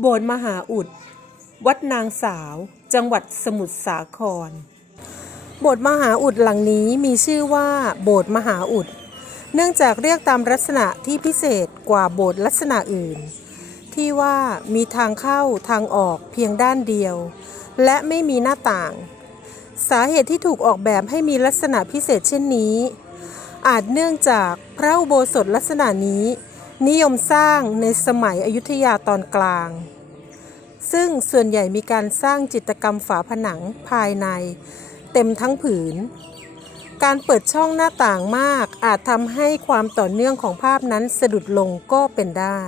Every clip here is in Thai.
โบสถ์มหาอุด วัดนางสาว จังหวัดสมุทรสาคร โบสถ์มหาอุดหลังนี้มีชื่อว่า โบสถ์มหาอุด เนื่องจากเรียกตามลักษณะที่พิเศษกว่าโบสถ์ลักษณะอื่น ที่ว่ามีทางเข้าทางออกเพียงด้านเดียว และไม่มีหน้าต่าง สาเหตุที่ถูกออกแบบให้มีลักษณะพิเศษเช่นนี้ อาจเนื่องจากพระอุโบสถลักษณะนี้ นิยมสร้างในสมัยอยุธยาตอนกลาง ซึ่งส่วนใหญ่มีการสร้างจิตรกรรมฝาผนังภายใน เต็มทั้งผืน การเปิดช่องหน้าต่างมากอาจทำให้ความต่อเนื่องของภาพนั้นสะดุดลงก็เป็นได้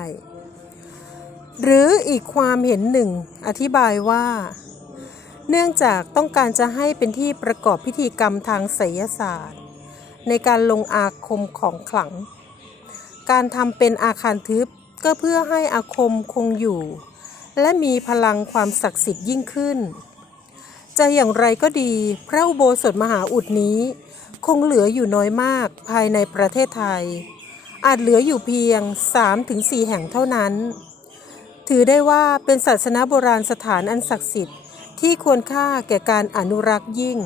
หรืออีกความเห็นหนึ่งอธิบายว่า เนื่องจากต้องการจะให้เป็นที่ประกอบพิธีกรรมทางไสยศาสตร์ ในการลงอาคมของขลัง การทำเป็นอาคารทึบก็เพื่อให้อาคมคงอยู่ และมีพลังความศักดิ์สิทธิ์ยิ่งขึ้น จะอย่างไรก็ดี พระอุโบสถมหาอุดนี้ คงเหลืออยู่น้อยมากภายในประเทศไทย อาจเหลืออยู่เพียง 3-4 แห่งเท่านั้น ถือได้ว่าเป็นศาสนาโบราณสถานอันศักดิ์สิทธิ์ที่ควรค่าแก่การอนุรักษ์ยิ่ง